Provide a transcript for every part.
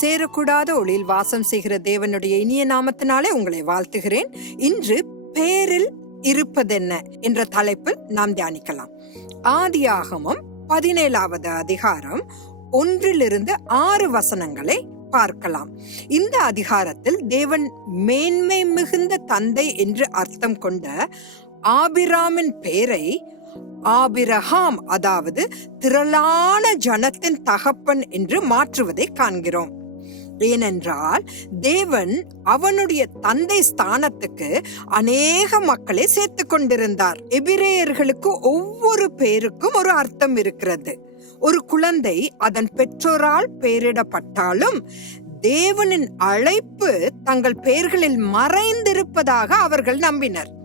சேரக்கூடாத ஒளியில் வாசம் செய்கிற தேவனுடைய இனிய நாமத்தினாலே உங்களை வாழ்த்துகிறேன். இன்று பேரில் இருப்பதென்ன என்ற தலைப்பில் நாம் தியானிக்கலாம். ஆதியாகமம் பதினேழாவது அதிகாரம் ஒன்றிலிருந்து ஆறு வசனங்களை பார்க்கலாம். இந்த அதிகாரத்தில் தேவன் மேன்மை மிகுந்த தந்தை என்று அர்த்தம் கொண்ட ஆபிராமின் பெயரை ஆபிரஹாம் அதாவது திரளான ஜனத்தின் தகப்பன் என்று மாற்றுவதை காண்கிறோம். ஏனென்றால் தேவன் அவனுடைய தந்தை ஸ்தானத்துக்கு அநேக மக்களை சேர்த்து கொண்டிருந்தார் எபிரேயர்களுக்கு ஒவ்வொரு பேருக்கும் ஒரு அர்த்தம் இருக்கிறது. ஒரு குழந்தை அதன் பெற்றோரால் பெயரிடப்பட்டாலும் தேவனின் அழைப்பு தங்கள் பெயர்களில் மறைந்திருப்பதாக அவர்கள் நம்பினர்.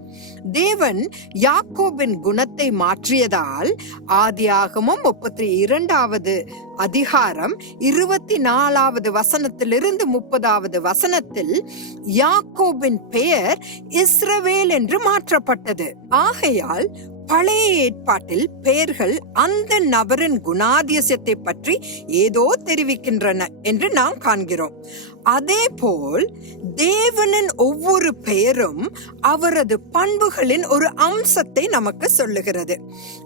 தேவன் யாக்கோபின் குணத்தை மாற்றியதால் ஆதியாகமும் முப்பத்தி இரண்டாவது அதிகாரம் இருபத்தி நாலாவது வசனத்திலிருந்து முப்பதாவது வசனத்தில் யாக்கோபின் பெயர் இஸ்ரவேல் என்று மாற்றப்பட்டது. ஆகையால் பழைய ஏற்பாட்டில் பெயர்கள் அந்த நபரின் குணாதிசயத்தை பற்றி ஏதோ தெரிவிக்கின்றன என்று நாம் காண்கிறோம். அதே போல் தேவனின் ஒவ்வொரு பெயரும் அவரது பண்புகளின் ஒரு அம்சத்தை நமக்கு சொல்லுகிறது.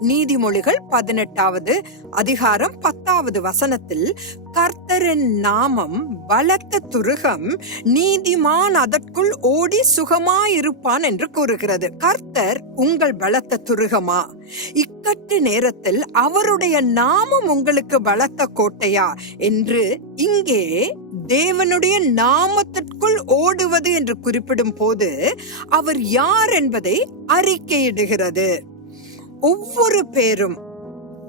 நீதிமொழிகள் பதினெட்டாவது அதிகாரம் பத்தாவது வசனத்தில் கர்த்தரின் நாமம் பலத்த துருகம் நீதிமான் அதற்குள் ஓடி சுகமாயிருப்பான் என்று கூறுகிறது. கர்த்தர் உங்கள் பலத்த துருகமா? இக்கட்டு நேரத்தில் அவருடைய நாமம் உங்களுக்கு பலத்த கோட்டையா? என்று இங்கே தேவனுடைய நாமத்திற்குள் ஓடுவது என்று குறிப்பிடும் போது அவர் யார் என்பதை அறிக்கையிடுகிறது. ஒவ்வொரு பேரும்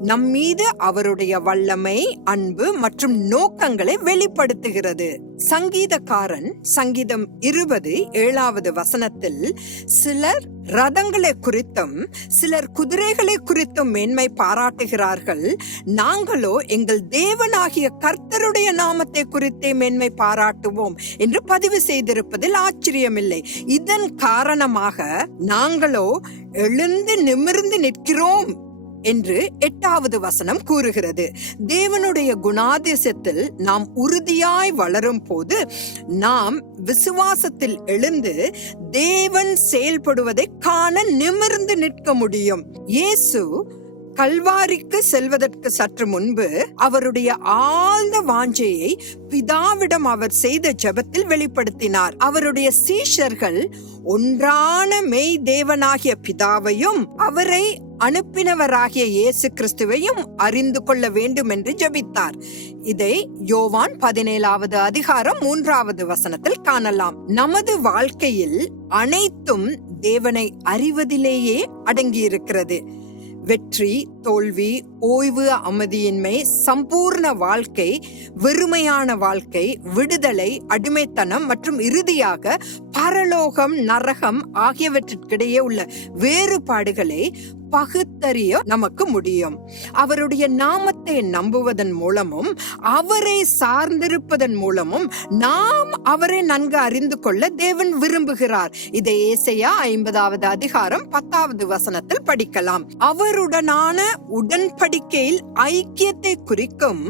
நம் மீது அவருடைய வல்லமை அன்பு மற்றும் நோக்கங்களை வெளிப்படுத்துகிறது. சங்கீதக்காரன் சங்கீதம் இருபது ஏழாவது வசனத்தில் சிலர் ரதங்களை குறித்தும் சிலர் குதிரைகளை குறித்தும் மேன்மை பாராட்டுகிறார்கள். நாங்களோ எங்கள் தேவனாகிய கர்த்தருடைய நாமத்தை குறித்தே மேன்மை பாராட்டுவோம் என்று பதிவு செய்திருப்பதில் ஆச்சரியமில்லை. இதன் காரணமாக நாங்களோ எழுந்து நிமிர்ந்து நிற்கிறோம். என்று எட்டாவது வசனம் கூறுகிறது. தேவனுடைய குணாதிசத்தில் நாம் உறுதியாய் வளரும் போது நாம் விசுவாசத்தில் எழுந்து தேவன் செயல்படுவதை காண நிமிர்ந்து நிற்க முடியும். இயேசு கல்வாரிக்கு செல்வதற்கு சற்று முன்பு அவருடைய ஆழ்ந்த வாஞ்சையை பிதாவிடம் அவர் செய்த ஜெபத்தில் வெளிப்படுத்தினார். அவருடைய சீஷர்கள் ஒன்றான மெய் தேவனாகிய பிதாவையும் அவரை அனுப்பினவராகிய இயேசு கிறிஸ்துவையும் அறிந்து கொள்ள வேண்டும் என்று ஜபித்தார். இதை யோவான் பதினேழாவது அதிகாரம் மூன்றாவது வசனத்தில் காணலாம். நமது வாழ்க்கையில் அனைத்தும் தேவனை அறிவதிலேயே அடங்கியிருக்கிறது. வெற்றி தோல்வி ஓய்வு அமைதியின்மை சம்பூர்ண வாழ்க்கை வெறுமையான வாழ்க்கை விடுதலை அடிமைத்தனம் மற்றும் இறுதியாக பரலோகம் நரகம் ஆகியவற்றிற்கிடையே உள்ள வேறுபாடுகளை பகுத்தறிய நமக்கு முடியும். அவருடைய நாமத்தை நம்புவதன் மூலமும் அவரை சார்ந்திருப்பதன் மூலமும் நாம் அவரை நன்கு அறிந்து கொள்ள தேவன் விரும்புகிறார். இதை ஏசையா ஐம்பதாவது அதிகாரம் பத்தாவது வசனத்தில் படிக்கலாம். அவருடனான உடன்படிக்கையில் ஐக்கியத்தை குறிக்கும்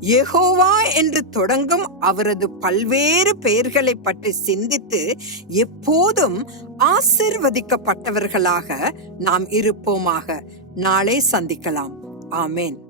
எகோவா என்று தொடங்கும் அவரது பல்வேறு பெயர்களை பற்றி சிந்தித்து எப்போதும் ஆசிர்வதிக்கப்பட்டவர்களாக நாம் இருப்போம்? இருப்போமாக நாளை சந்திக்கலாம். ஆமேன்.